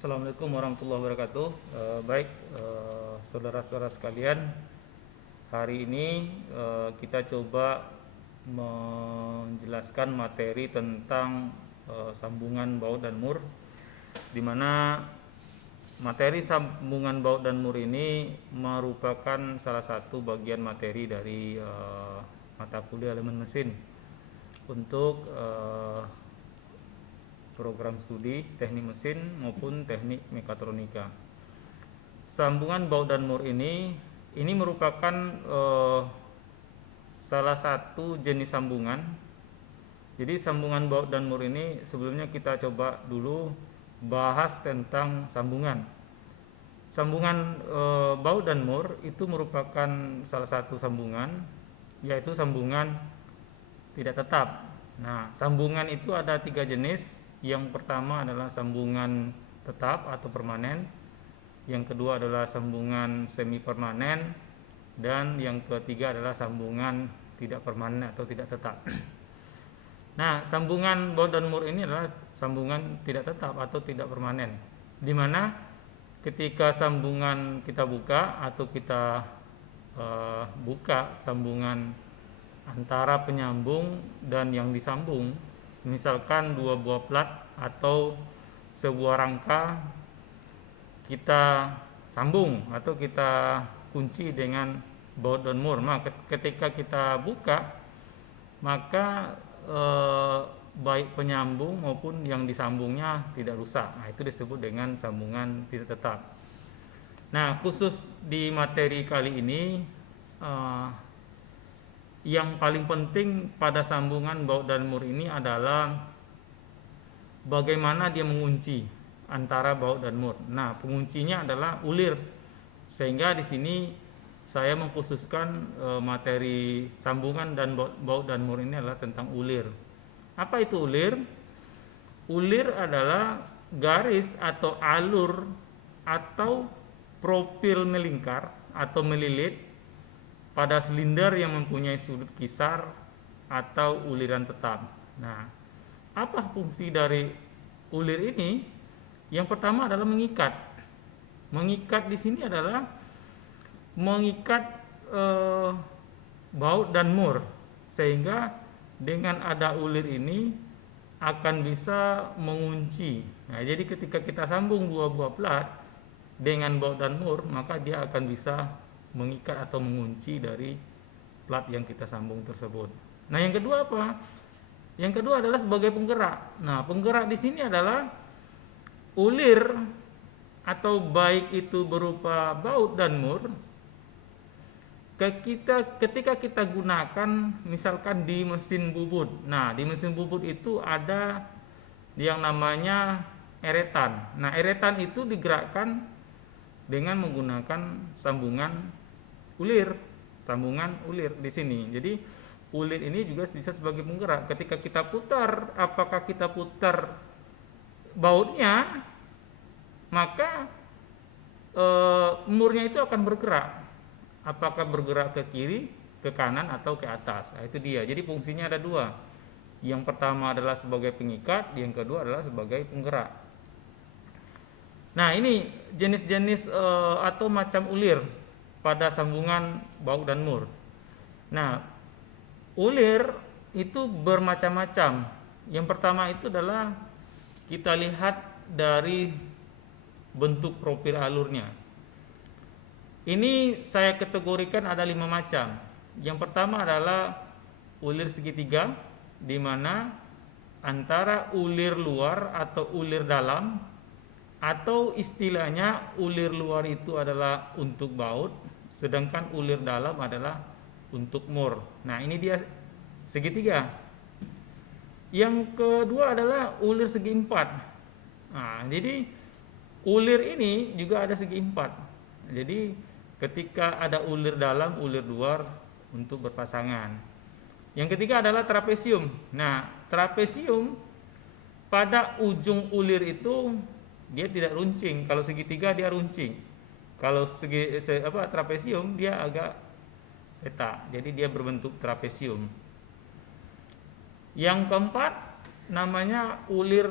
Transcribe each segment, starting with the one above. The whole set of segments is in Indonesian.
Assalamualaikum warahmatullahi wabarakatuh. Baik, saudara-saudara sekalian, hari ini kita coba menjelaskan materi tentang sambungan baut dan mur, di mana materi sambungan baut dan mur ini merupakan salah satu bagian materi dari mata kuliah elemen mesin untuk program studi teknik mesin maupun teknik mekatronika. Sambungan baut dan mur ini merupakan salah satu jenis sambungan. Jadi sambungan baut dan mur ini sebelumnya kita coba dulu bahas tentang sambungan. Sambungan baut dan mur itu merupakan salah satu sambungan, yaitu sambungan tidak tetap. Nah, sambungan itu ada 3 jenis. Yang pertama adalah sambungan tetap atau permanen, yang kedua adalah sambungan semi permanen, dan yang ketiga adalah sambungan tidak permanen atau tidak tetap. Nah, sambungan baut dan mur ini adalah sambungan tidak tetap atau tidak permanen, di mana ketika sambungan kita buka atau kita buka sambungan antara penyambung dan yang disambung, misalkan 2 buah plat atau sebuah rangka kita sambung atau kita kunci dengan baut dan mur, maka ketika kita buka maka baik penyambung maupun yang disambungnya tidak rusak. Nah, itu disebut dengan sambungan tidak tetap. Nah, khusus di materi kali ini yang paling penting pada sambungan baut dan mur ini adalah bagaimana dia mengunci antara baut dan mur. Nah, penguncinya adalah ulir. Sehingga di sini saya mengkhususkan materi sambungan dan baut dan mur ini adalah tentang ulir. Apa itu ulir? Ulir adalah garis atau alur atau profil melingkar atau melilit pada silinder yang mempunyai sudut kisar atau uliran tetap. Nah, apa fungsi dari ulir ini? Yang pertama adalah mengikat. Mengikat di sini adalah mengikat baut dan mur, sehingga dengan ada ulir ini akan bisa mengunci. Nah, jadi ketika kita sambung 2 buah plat dengan baut dan mur, maka dia akan bisa mengikat atau mengunci dari plat yang kita sambung tersebut. Nah, yang kedua apa? Yang kedua adalah sebagai penggerak. Nah, penggerak di sini adalah ulir atau baik itu berupa baut dan mur. Ketika kita gunakan misalkan di mesin bubut. Nah, di mesin bubut itu ada yang namanya eretan. Nah, eretan itu digerakkan dengan menggunakan sambungan ulir di sini. Jadi ulir ini juga bisa sebagai penggerak. Ketika kita putar, apakah kita putar bautnya, maka murnya itu akan bergerak. Apakah bergerak ke kiri, ke kanan, atau ke atas. Nah, itu dia. Jadi fungsinya ada 2. Yang pertama adalah sebagai pengikat, yang kedua adalah sebagai penggerak. Nah, ini jenis-jenis atau macam ulir pada sambungan baut dan mur. Nah, ulir itu bermacam-macam. Yang pertama itu adalah kita lihat dari bentuk profil alurnya. Ini saya kategorikan ada 5 macam. Yang pertama adalah ulir segitiga, di mana antara ulir luar atau ulir dalam, atau istilahnya ulir luar itu adalah untuk baut, sedangkan ulir dalam adalah untuk mur. Nah, ini dia segitiga. Yang kedua adalah ulir segi 4. Nah, jadi ulir ini juga ada segi 4. Jadi ketika ada ulir dalam, ulir luar untuk berpasangan. Yang ketiga adalah trapesium. Nah, trapesium pada ujung ulir itu dia tidak runcing. Kalau segitiga dia runcing. Kalau trapesium dia agak peta. Jadi dia berbentuk trapesium. Yang keempat namanya ulir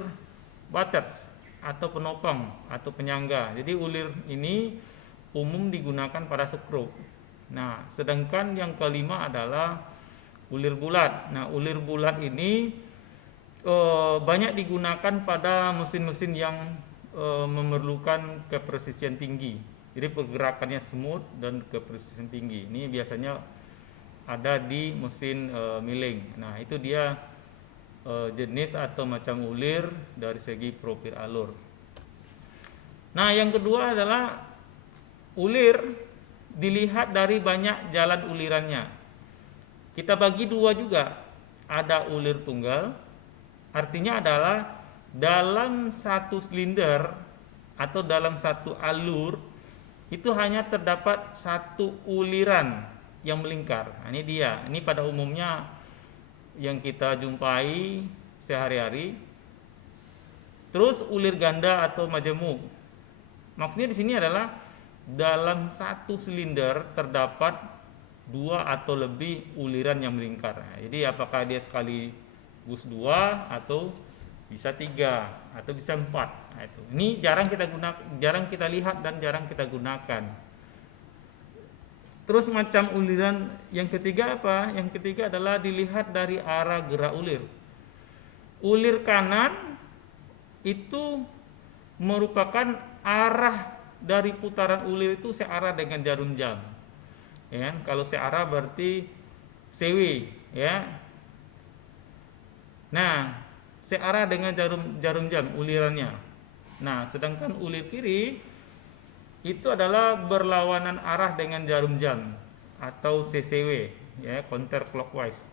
Butters. atau penopang atau penyangga. Jadi ulir ini umum digunakan pada sekrup. Nah, sedangkan yang kelima adalah ulir bulat. Nah, ulir bulat ini banyak digunakan pada mesin-mesin yang memerlukan kepresisian tinggi. Jadi pergerakannya smooth dan kepresisian tinggi. Ini biasanya ada di mesin milling. Nah, itu dia jenis atau macam ulir dari segi profil alur. Nah, yang kedua adalah ulir dilihat dari banyak jalan ulirannya. Kita bagi dua juga. Ada ulir tunggal, artinya adalah dalam satu silinder atau dalam satu alur itu hanya terdapat satu uliran yang melingkar. Nah, ini dia. Ini pada umumnya yang kita jumpai sehari-hari. Terus ulir ganda atau majemuk. Maksudnya di sini adalah dalam satu silinder terdapat dua atau lebih uliran yang melingkar. Nah, jadi apakah dia sekaligus dua atau bisa tiga atau bisa empat. Nah, itu. Ini jarang kita lihat dan jarang kita gunakan. Terus macam uliran yang ketiga apa? Yang ketiga adalah dilihat dari arah gerak ulir. Ulir kanan itu merupakan arah dari putaran ulir itu searah dengan jarum jam. Ya, kalau searah berarti CW, ya. Nah, searah dengan jarum jam ulirannya. Nah, sedangkan ulir kiri itu adalah berlawanan arah dengan jarum jam atau CCW, ya, counter clockwise.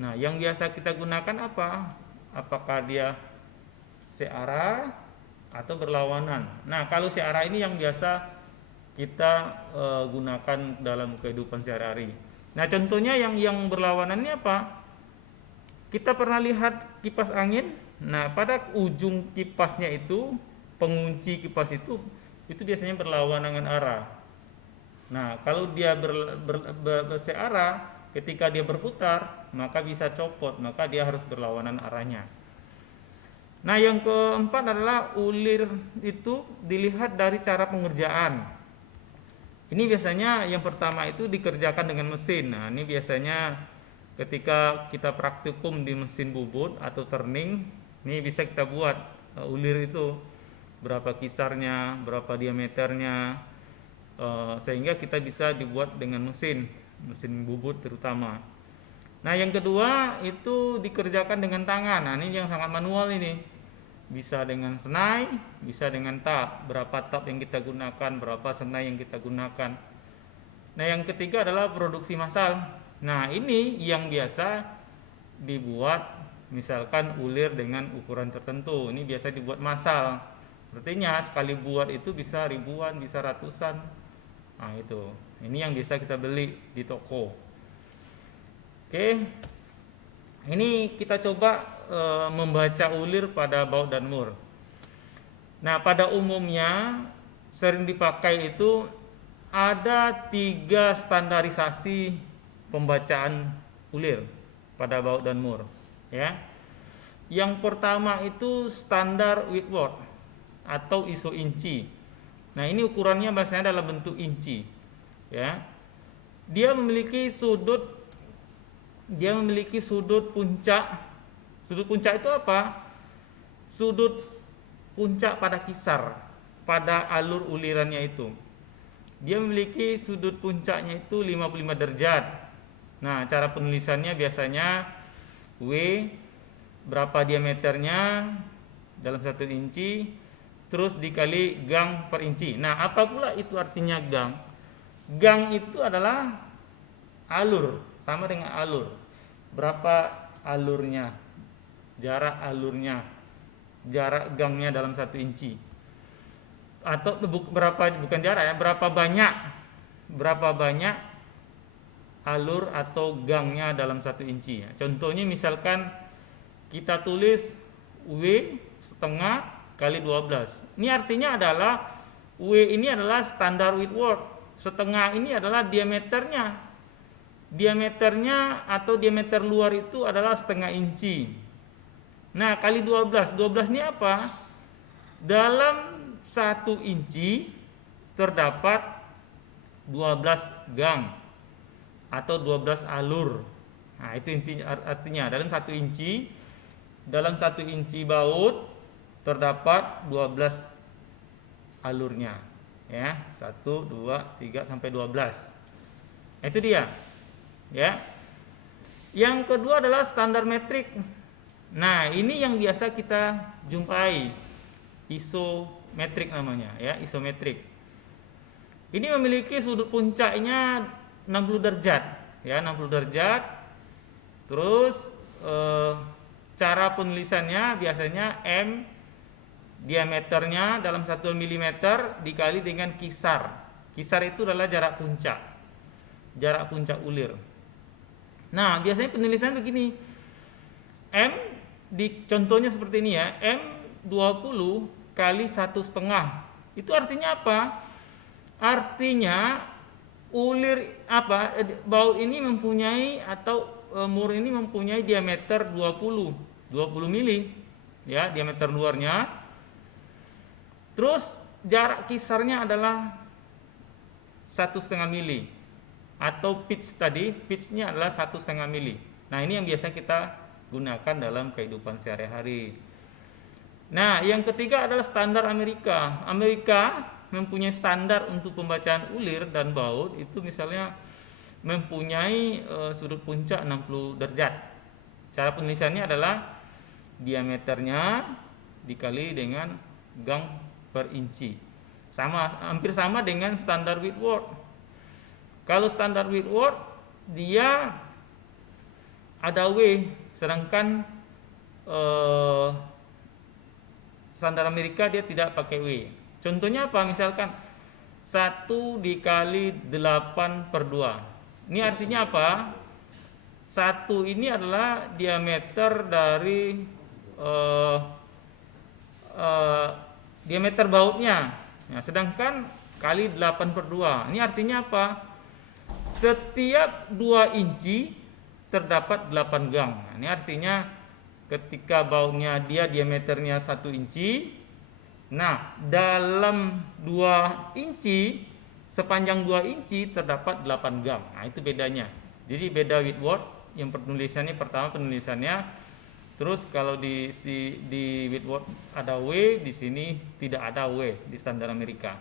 Nah, yang biasa kita gunakan apa? Apakah dia searah atau berlawanan? Nah, kalau searah ini yang biasa kita gunakan dalam kehidupan sehari-hari. Nah, contohnya yang berlawanan ini apa? Kita pernah lihat kipas angin. Nah, pada ujung kipasnya itu, pengunci kipas itu biasanya berlawanan dengan arah. Nah, kalau dia bersearah, ketika dia berputar, maka bisa copot, maka dia harus berlawanan arahnya. Nah, yang keempat adalah ulir itu dilihat dari cara pengerjaan. Ini biasanya yang pertama itu dikerjakan dengan mesin. Nah, ini biasanya ketika kita praktikum di mesin bubut atau turning, ini bisa kita buat ulir itu berapa kisarnya, berapa diameternya, sehingga kita bisa dibuat dengan mesin bubut terutama. Nah, yang kedua itu dikerjakan dengan tangan. Nah, ini yang sangat manual ini. Bisa dengan senai, bisa dengan tap. Berapa tap yang kita gunakan, berapa senai yang kita gunakan. Nah, yang ketiga adalah produksi massal. Nah, ini yang biasa dibuat misalkan ulir dengan ukuran tertentu. Ini biasa dibuat massal. Artinya sekali buat itu bisa ribuan, bisa ratusan. Nah, itu. Ini yang biasa kita beli di toko. Oke. Ini kita coba membaca ulir pada baut dan mur. Nah, pada umumnya sering dipakai itu ada 3 standarisasi pembacaan ulir pada baut dan mur, ya. Yang pertama itu standar Whitworth atau ISO inci. Nah, ini ukurannya biasanya dalam bentuk inci, ya. Dia memiliki sudut puncak. Sudut puncak itu apa? Sudut puncak pada kisar, pada alur ulirannya itu. Dia memiliki sudut puncaknya itu 55 derajat. Nah, cara penulisannya biasanya W berapa diameternya dalam 1 inci, terus dikali gang per inci. Nah, apa pula itu artinya gang? Gang itu adalah alur, sama dengan alur. Berapa alurnya? Jarak alurnya, jarak gangnya dalam 1 inci. Atau bukan jarak ya, berapa banyak alur atau gangnya dalam 1 inci. Contohnya misalkan kita tulis W setengah kali 12. Ini artinya adalah W ini adalah standar Whitworth. Setengah ini adalah diameternya. Diameternya atau diameter luar itu adalah setengah inci. Nah, kali 12. 12 ini apa? Dalam 1 inci terdapat 12 gang atau 12 alur. Nah, itu artinya dalam 1 inci baut terdapat 12 alurnya. Ya, 1, 2, 3 sampai 12. Itu dia. Ya. Yang kedua adalah standar metrik. Nah, ini yang biasa kita jumpai. Isometrik namanya, ya, isometrik. Ini memiliki sudut puncaknya 60 derajat, ya, 60 derajat. Terus cara penulisannya biasanya M diameternya dalam 1 mm dikali dengan kisar. Kisar itu adalah jarak puncak ulir. Nah, biasanya penulisan begini. M contohnya seperti ini ya, M 20 kali 1,5. Itu artinya apa? Artinya baut ini mempunyai atau mur ini mempunyai diameter 20 mili, ya, diameter luarnya. Terus jarak kisarnya adalah 1,5 mili, atau pitchnya adalah 1,5 mili. Nah, ini yang biasa kita gunakan dalam kehidupan sehari-hari. Nah, yang ketiga adalah standar Amerika. Amerika mempunyai standar untuk pembacaan ulir dan baut, itu misalnya mempunyai sudut puncak 60 derajat. Cara penulisannya adalah diameternya dikali dengan gang per inci. Hampir sama dengan standar Whitworth. Kalau standar Whitworth dia ada W, sedangkan standar Amerika dia tidak pakai W. Contohnya apa? Misalkan 1 dikali 8/2. Ini artinya apa? 1 ini adalah diameter dari diameter bautnya. Nah, sedangkan kali 8/2. Ini artinya apa? Setiap 2 inci terdapat 8 gang. Nah, ini artinya ketika bautnya dia diameternya 1 inci. Nah, dalam 2 inci, sepanjang 2 inci terdapat 8 gang. Nah, itu bedanya. Jadi beda Whitworth, yang pertama penulisannya. Terus kalau di Whitworth ada W, di sini tidak ada W di standar Amerika.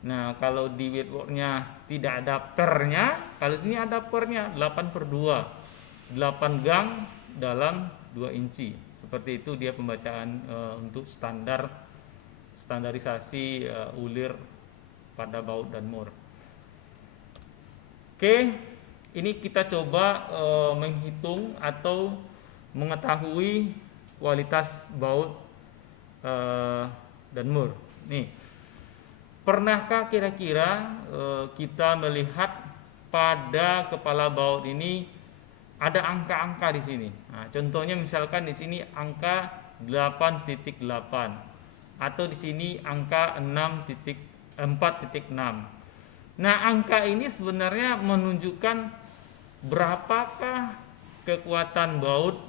Nah, kalau di Whitworth-nya tidak ada pernya, kalau sini ada pernya, 8/2. 8 gang dalam 2 inci. Seperti itu dia pembacaan untuk standarisasi ulir pada baut dan mur. Oke, ini kita coba menghitung atau mengetahui kualitas baut dan mur. Nih, pernahkah kira-kira kita melihat pada kepala baut ini ada angka-angka di sini? Nah, contohnya misalkan di sini angka 8.8 atau di sini angka 4.6. Nah, angka ini sebenarnya menunjukkan berapakah kekuatan baut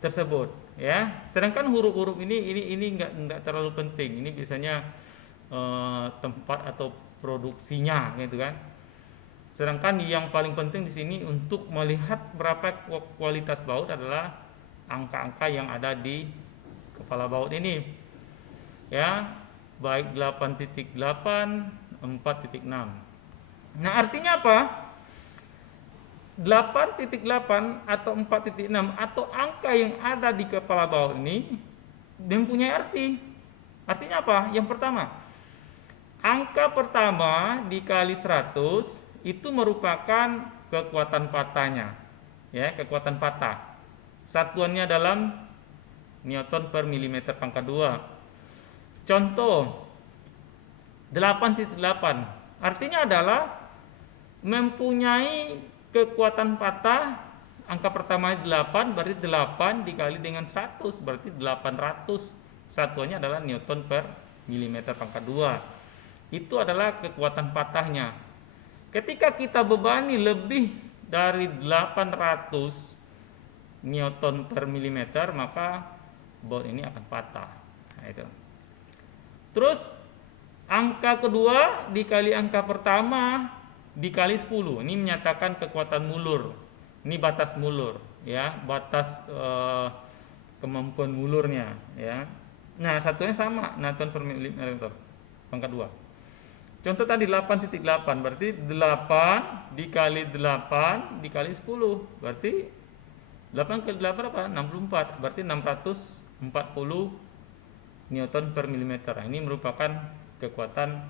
tersebut, ya. Sedangkan huruf-huruf ini enggak terlalu penting. Ini biasanya tempat atau produksinya, gitu kan. Sedangkan yang paling penting di sini untuk melihat berapa kualitas baut adalah angka-angka yang ada di kepala baut ini. Ya, baik 8.8, 4.6. Nah, artinya apa? 8.8 atau 4.6 atau angka yang ada di kepala baut ini mempunyai arti. Artinya apa? Yang pertama, angka pertama dikali 100 itu merupakan kekuatan patahnya, ya, kekuatan patah. Satuannya dalam Newton per milimeter pangkat 2. Contoh 8.8 artinya adalah mempunyai kekuatan patah. Angka pertama 8, berarti 8 dikali dengan 100 berarti 800. Satuannya adalah Newton per milimeter pangkat 2. Itu adalah kekuatan patahnya. Ketika kita bebani lebih dari 800 Newton per milimeter, maka baut ini akan patah. Nah, itu. Terus angka kedua dikali angka pertama dikali 10. Ini menyatakan kekuatan mulur. Ini batas mulur, ya, batas kemampuan mulurnya, ya. Nah, satunya sama, Newton per milimeter pangkat 2. Contoh tadi 8,8 berarti 8 dikali 8 dikali 10 berarti 8 kali 8 apa? 64 berarti 640 Newton per milimeter. Ini merupakan kekuatan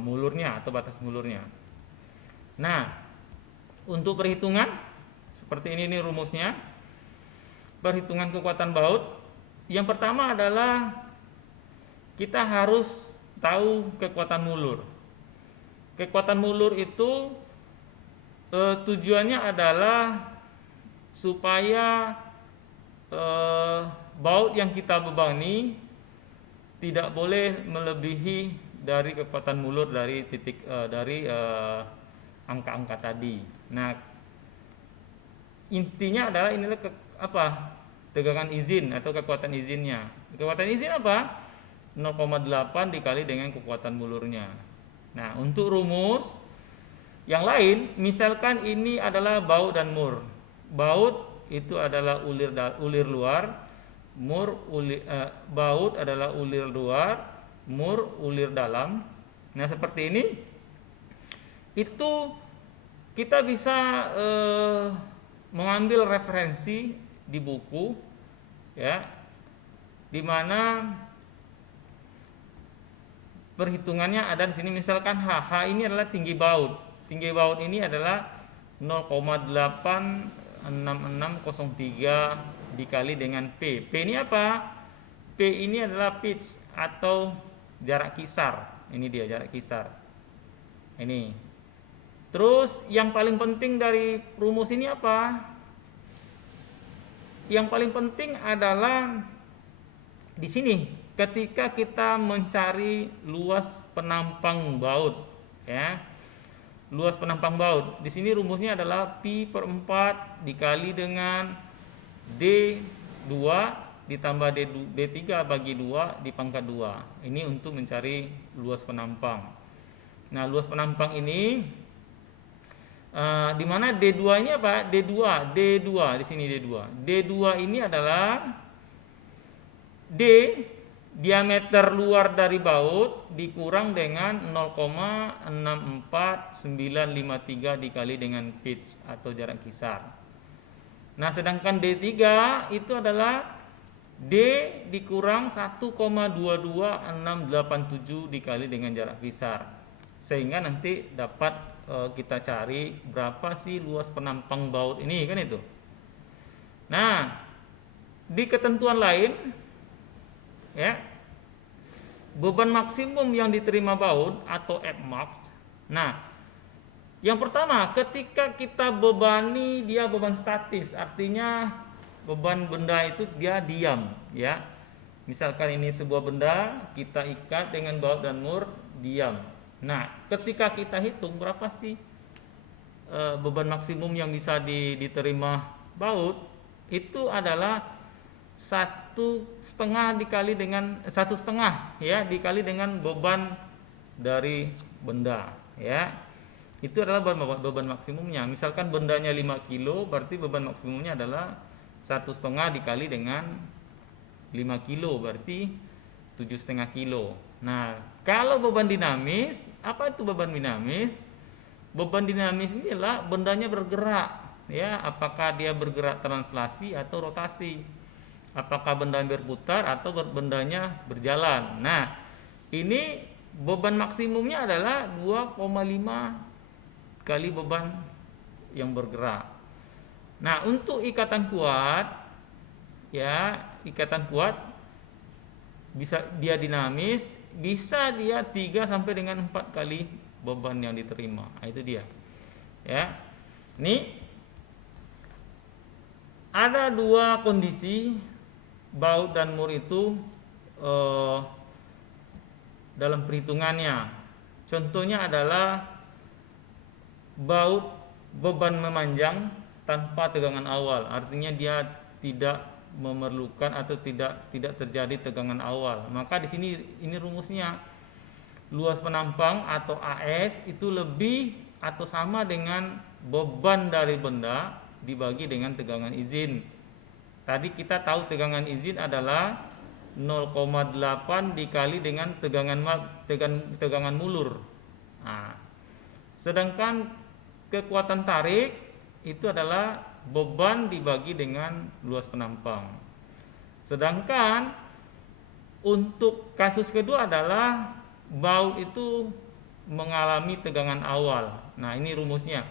mulurnya atau batas mulurnya. Nah, untuk perhitungan seperti ini rumusnya. Perhitungan kekuatan baut. Yang pertama adalah kita harus tahu kekuatan mulur. Kekuatan mulur itu tujuannya adalah supaya baut yang kita bebani tidak boleh melebihi dari kekuatan mulur dari titik angka-angka tadi. Nah, intinya adalah inilah tegangan izin atau kekuatan izinnya. Kekuatan izin apa? 0,8 dikali dengan kekuatan mulurnya. Nah, untuk rumus yang lain, misalkan ini adalah baut dan mur. Baut itu adalah ulir luar, baut adalah ulir luar, mur ulir dalam. Nah, seperti ini. Itu kita bisa mengambil referensi di buku, ya, di mana perhitungannya ada di sini. Misalkan H ini adalah tinggi baut. Tinggi baut ini adalah 0,86603 dikali dengan P. P ini apa? P ini adalah pitch atau jarak kisar. Ini dia jarak kisar. Ini. Terus yang paling penting dari rumus ini apa? Yang paling penting adalah di sini ketika kita mencari luas penampang baut, ya. Luas penampang baut. Di sini rumusnya adalah pi per 4 dikali dengan D2 ditambah D3 bagi 2 di pangkat 2. Ini untuk mencari luas penampang. Nah, luas penampang ini di mana D2 ini apa? D2 di sini D2. D2 ini adalah D diameter luar dari baut dikurang dengan 0,64953 dikali dengan pitch atau jarak kisar. Nah, sedangkan D3 itu adalah D dikurang 1,22687 dikali dengan jarak kisar. Sehingga nanti dapat kita cari berapa sih luas penampang baut ini, kan itu. Nah, di ketentuan lain, ya, beban maksimum yang diterima baut atau Fmax. Nah, yang pertama ketika kita bebani dia beban statis, artinya beban benda itu dia diam, ya. Misalkan ini sebuah benda kita ikat dengan baut dan mur, diam. Nah, ketika kita hitung berapa sih beban maksimum yang bisa diterima baut, itu adalah 1,5 dikali dengan 1,5, ya, dikali dengan beban dari benda, ya. Itu adalah beban maksimumnya. Misalkan bendanya 5 kilo, berarti beban maksimumnya adalah 1,5 dikali dengan 5 kilo, berarti 7,5 kilo. Nah, kalau beban dinamis, apa itu beban dinamis? Beban dinamis ini adalah bendanya bergerak, ya, apakah dia bergerak translasi atau rotasi, apakah bendanya berputar atau bendanya berjalan. Nah, ini beban maksimumnya adalah 2,5 kali beban yang bergerak. Nah, untuk ikatan kuat, ya, ikatan kuat bisa dia dinamis, bisa dia 3 sampai dengan 4 kali beban yang diterima. Nah, itu dia. Ya. Ini ada 2 kondisi baut dan mur itu dalam perhitungannya. Contohnya adalah baut beban memanjang tanpa tegangan awal, artinya dia tidak memerlukan atau tidak terjadi tegangan awal. Maka di sini ini rumusnya, luas penampang atau AS itu lebih atau sama dengan beban dari benda dibagi dengan tegangan izin. Tadi kita tahu tegangan izin adalah 0,8 dikali dengan tegangan mulur. Nah, sedangkan kekuatan tarik itu adalah beban dibagi dengan luas penampang. Sedangkan untuk kasus kedua adalah baut itu mengalami tegangan awal. Nah, ini rumusnya.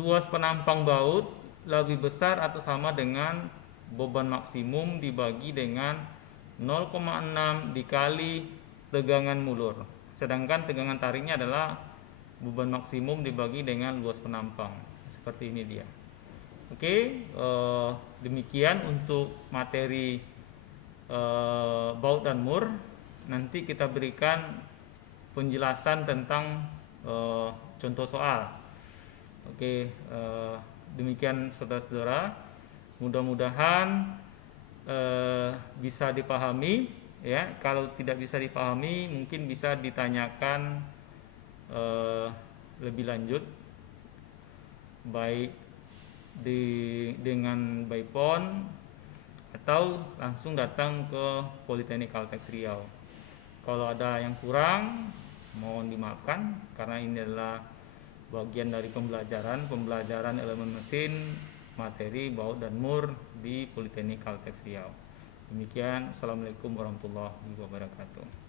Luas penampang baut lebih besar atau sama dengan beban maksimum dibagi dengan 0,6 dikali tegangan mulur. Sedangkan tegangan tariknya adalah beban maksimum dibagi dengan luas penampang. Seperti ini dia. Oke, demikian untuk materi baut dan mur. Nanti kita berikan penjelasan tentang contoh soal. Oke, demikian saudara-saudara. Mudah-mudahan bisa dipahami. Ya, kalau tidak bisa dipahami mungkin bisa ditanyakan lebih lanjut, baik dengan by phone atau langsung datang ke Politeknik Kalteks Riau. Kalau ada yang kurang mohon dimaafkan, karena ini adalah bagian dari pembelajaran elemen mesin materi baut dan mur di Politeknik Kalteks Riau. Demikian, assalamualaikum warahmatullahi wabarakatuh.